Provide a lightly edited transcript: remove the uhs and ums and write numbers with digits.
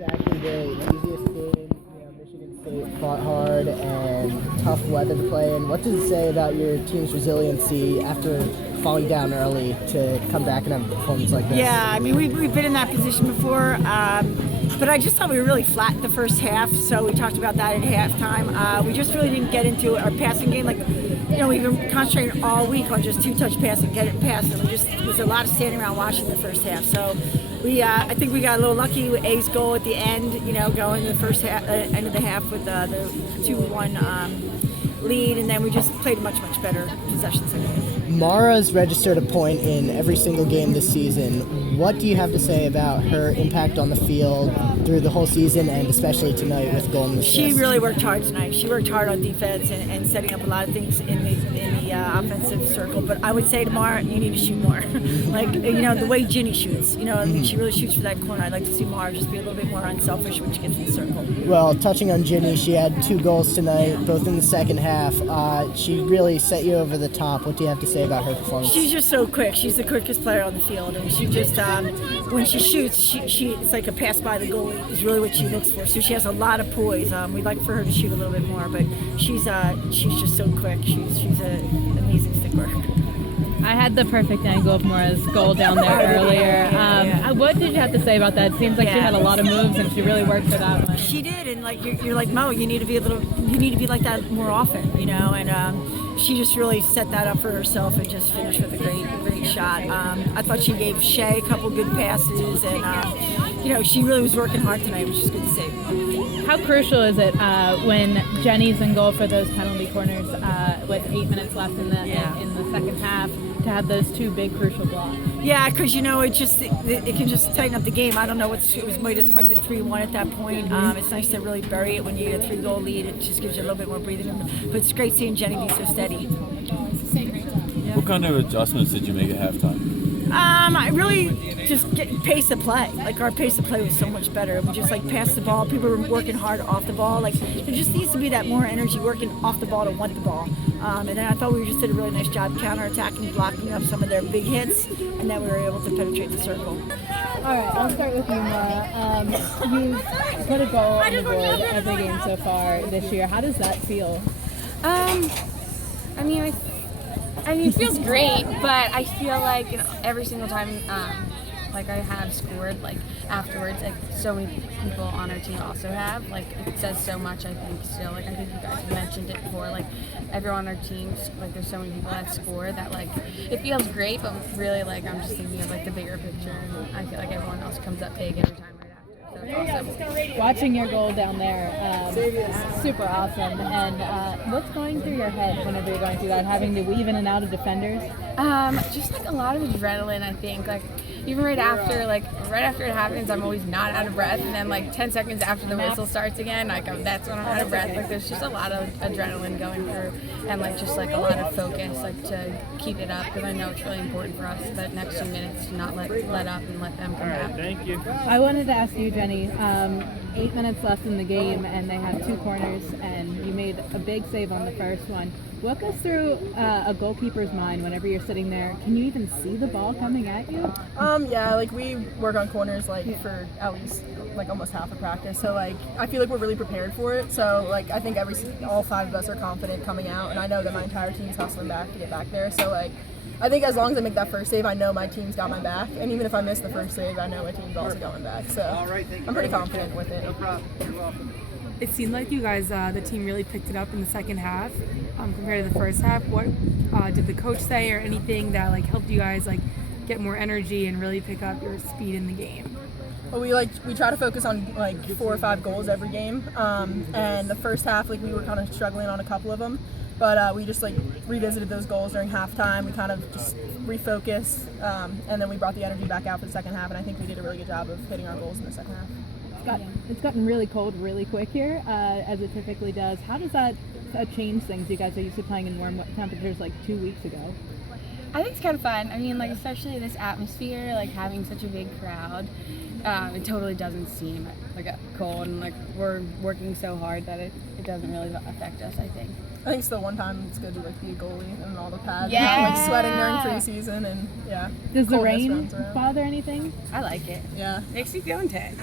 Exactly the easiest game. Michigan State fought hard and tough weather to play in. What does it say about your team's resiliency after falling down early to come back and have a performance like this? Yeah, I mean, we've been in that position before, but I just thought we were really flat the first half, so we talked about that at halftime. We just really didn't get into our passing game. We've been concentrating all week on just two-touch passing, get it past, and there was a lot of standing around watching the first half. So I think we got a little lucky with A's goal at the end, going the first half, end of the half with the 2-1 lead, and then we just played a much better possession second half. Mara's registered a point in every single game this season. What do you have to say about her impact on the field through the whole season and especially tonight with goal and assist? She really worked hard tonight. She worked hard on defense and setting up a lot of things in the offensive circle. But I would say to Mara, you need to shoot more. The way Ginny shoots. I mean, she really shoots for that corner. I'd like to see Mara just be a little bit more unselfish when she gets in the circle. Well, touching on Ginny, she had 2 goals tonight, both in the second half. She really set you over the top. What do you have to say about her performance? She's just so quick. She's the quickest player on the field, and she just when she shoots, she it's like a pass by the goalie is really what she looks for. So she has a lot of poise. We'd like for her to shoot a little bit more, but she's just so quick. She's an amazing stick worker. I had the perfect angle of Mora's goal down there earlier. What did you have to say about that? It seems like she had a lot of moves and she really worked for that one. She did, and you're like Mo, you need to be like that more often, and she just really set that up for herself and just finished with a great shot. I thought she gave Shea a couple good passes, and she really was working hard tonight, which is good to see. How crucial is it when Jenny's in goal for those penalty corners with 8 minutes left in the second half to have those 2 big crucial blocks? Yeah, because it can just tighten up the game. I don't know might have been 3-1 at that point. It's nice to really bury it when you get a 3-goal lead. It just gives you a little bit more breathing room. But it's great seeing Jenny be so steady. What kind of adjustments did you make at halftime? I really just pace of play. Our pace of play was so much better. We just passed the ball. People were working hard off the ball. There just needs to be that more energy working off the ball to want the ball. And then I thought we just did a really nice job counterattacking, blocking up some of their big hits, and then we were able to penetrate the circle. All right, I'll start with you, Mara. You've put a goal on the board every game so far this year. How does that feel? It feels great, but I feel like every single time I have scored, afterwards, so many people on our team also have, it says so much, I think, still. I think you guys mentioned it before, everyone on our team, there's so many people that score that, it feels great, but really, I'm just thinking of, the bigger picture, and I feel like everyone else comes up big every time right after. So it's awesome. Watching your goal down there, super awesome. And what's going through your head whenever you're going through that, having to weave in and out of defenders? Just a lot of adrenaline, I think. Even right after it happens, I'm always not out of breath, and then 10 seconds after the whistle starts again, that's when I'm out of breath. There's just a lot of adrenaline going through, and a lot of focus, to keep it up, because I know it's really important for us the next 2 minutes to not let up and let them come back. Thank you. I wanted to ask you, Jenny, 8 minutes left in the game, and they had 2 corners, and you made a big save on the first one. Walk us through a goalkeeper's mind whenever you're sitting there. Can you even see the ball coming at you? We work on corners for at least almost half of practice. So I feel like we're really prepared for it. So I think all 5 of us are confident coming out, and I know that my entire team's hustling back to get back there. So I think as long as I make that first save, I know my team's got my back. And even if I miss the first save, I know my team's also got my back. So I'm pretty confident with it. No problem. You're welcome. It seemed like you guys, the team really picked it up in the second half compared to the first half. What did the coach say, or anything that helped you guys get more energy and really pick up your speed in the game? Well, we try to focus on 4 or 5 goals every game, and the first half we were kind of struggling on a couple of them, but we just revisited those goals during halftime. We kind of just refocused, and then we brought the energy back out for the second half, and I think we did a really good job of hitting our goals in the second half. It's gotten really cold really quick here, as it typically does. How does that change things? You guys are used to playing in warm temperatures 2 weeks ago. I think it's kind of fun. Especially in this atmosphere, having such a big crowd, it totally doesn't seem cold, and we're working so hard that it doesn't really affect us, I think. I think it's the one time it's good to like be a goalie and all the pads. Yeah. Not, like sweating during preseason and yeah. Does the coldness rain runs around. bother anything? I like it. Yeah. Makes me feel intense.